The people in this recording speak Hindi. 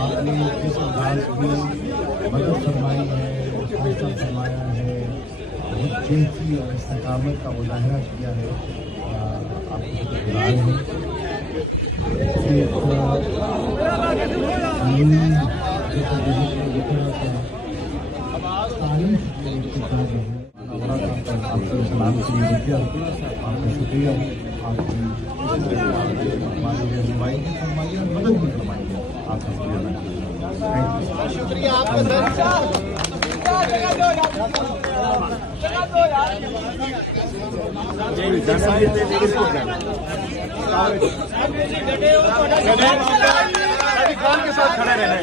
आपने जिस अंदाज की मदद फरमाई है, हौसला फरमाया है, जेसी और इस्तेकामत का मुजाहरा किया है, आपको शुक्रगुजार हैं। आपका सलाम के लिए आपका शुक्रिया, आपकी रहनुमाई फरमाई और मदद भी फरमाई है, आपका शुक्रिया। खान के साथ खड़े रहना है।